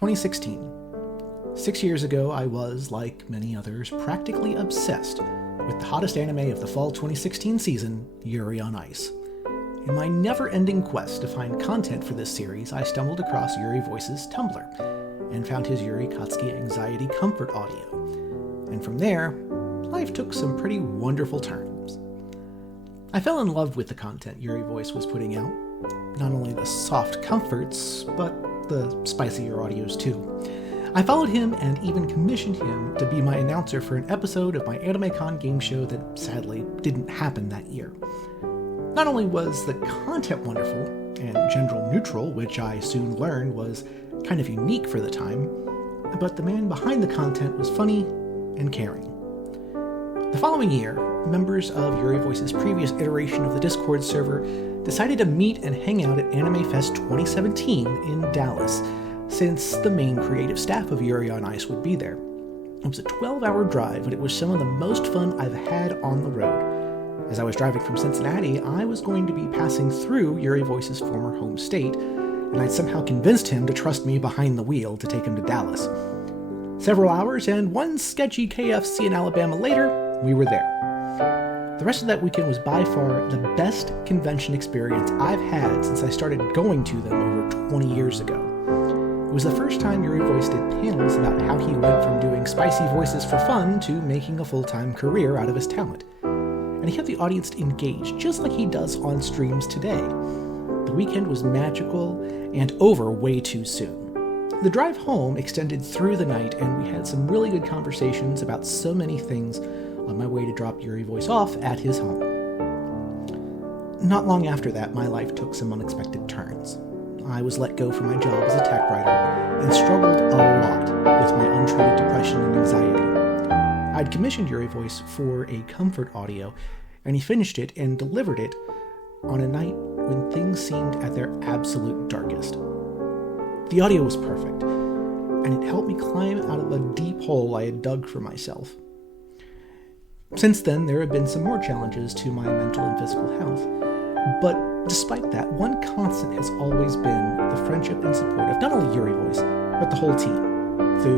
2016. 6 years ago, I was, like many others, practically obsessed with the hottest anime of the fall 2016 season, Yuri on Ice. In my never-ending quest to find content for this series, I stumbled across Yuri Voice's Tumblr and found his Yuri Katsuki Anxiety Comfort audio. And from there, life took some pretty wonderful turns. I fell in love with the content Yuri Voice was putting out. Not only the soft comforts, but the spicier audios too. I followed him and even commissioned him to be my announcer for an episode of my AnimeCon game show that sadly didn't happen that year. Not only was the content wonderful and gender neutral, which I soon learned was kind of unique for the time, but the man behind the content was funny and caring. The following year, members of Yuri Voice's previous iteration of the Discord server decided to meet and hang out at Anime Fest 2017 in Dallas, since the main creative staff of Yuri on Ice would be there. It was a 12-hour drive, but it was some of the most fun I've had on the road. As I was driving from Cincinnati, I was going to be passing through Yuri Voice's former home state, and I'd somehow convinced him to trust me behind the wheel to take him to Dallas. Several hours and one sketchy KFC in Alabama later, we were there. The rest of that weekend was by far the best convention experience I've had since I started going to them over 20 years ago. It was the first time Yuri Voice did panels about how he went from doing spicy voices for fun to making a full-time career out of his talent. And he had the audience engaged, just like he does on streams today. The weekend was magical and over way too soon. The drive home extended through the night, and we had some really good conversations about so many things on my way to drop Yuri Voice off at his home. Not long after that, my life took some unexpected turns. I was let go from my job as a tech writer and struggled a lot with my untreated depression and anxiety. I'd commissioned Yuri Voice for a comfort audio, and he finished it and delivered it on a night when things seemed at their absolute darkest. The audio was perfect, and it helped me climb out of the deep hole I had dug for myself. Since then, there have been some more challenges to my mental and physical health, but despite that, one constant has always been the friendship and support of not only Yuri Voice, but the whole team. Thu,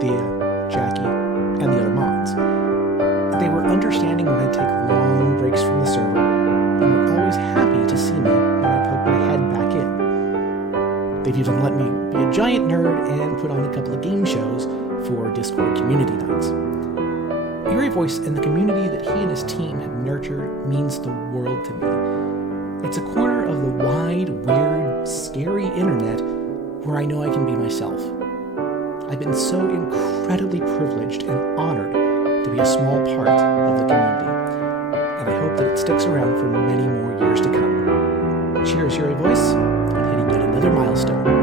Thea, Jackie, and the other mods. They were understanding when I'd take long breaks from the server, and were always happy to see me when I poked my head back in. They've even let me be a giant nerd and put on a couple of game shows for Discord community nights. Yuri Voice and the community that he and his team have nurtured means the world to me. It's a corner of the wide, weird, scary internet where I know I can be myself. I've been so incredibly privileged and honored to be a small part of the community, and I hope that it sticks around for many more years to come. Cheers, Yuri Voice, on hitting yet another milestone.